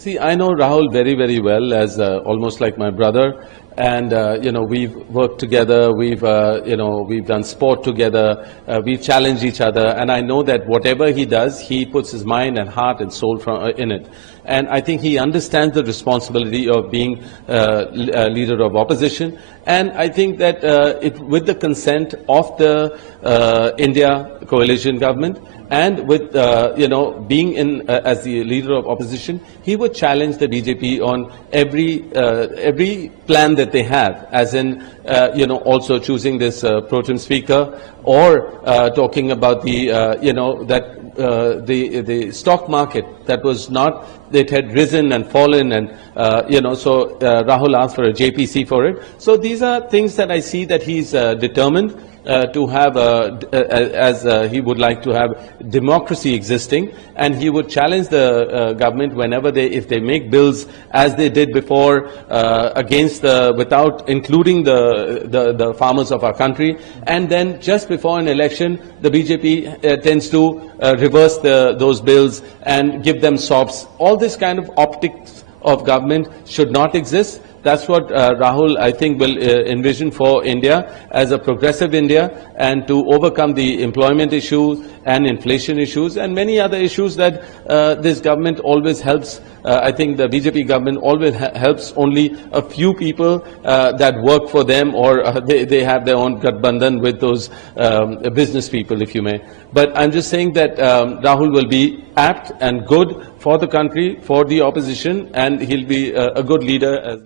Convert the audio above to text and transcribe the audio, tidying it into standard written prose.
See, I know Rahul very, very well as almost like my brother. And, we've worked together, we've done sport together, we've challenged each other. And I know that whatever he does, he puts his mind and heart and soul in it. And I think he understands the responsibility of being a leader of opposition. And I think that with the consent of the India coalition government, and with, being in as the leader of opposition, he would challenge the BJP on every plan that they have, as in, also choosing this pro tem speaker, or talking about the, the stock market that was not, it had risen and fallen, and, so Rahul asked for a JPC for it. So these are things that I see that he's determined to have, as he would like to have democracy existing, and he would challenge the government whenever if they make bills as they did before against without including the farmers of our country, and then just before an election, the BJP tends to reverse those bills and give them sops. All this kind of optics of government should not exist. That's what Rahul, I think, will envision for India as a progressive India, and to overcome the employment issues and inflation issues and many other issues that this government always helps. I think the BJP government always helps only a few people that work for them, or they have their own Gathbandhan with those business people, if you may. But I'm just saying that Rahul will be apt and good for the country, for the opposition, and he'll be a good leader.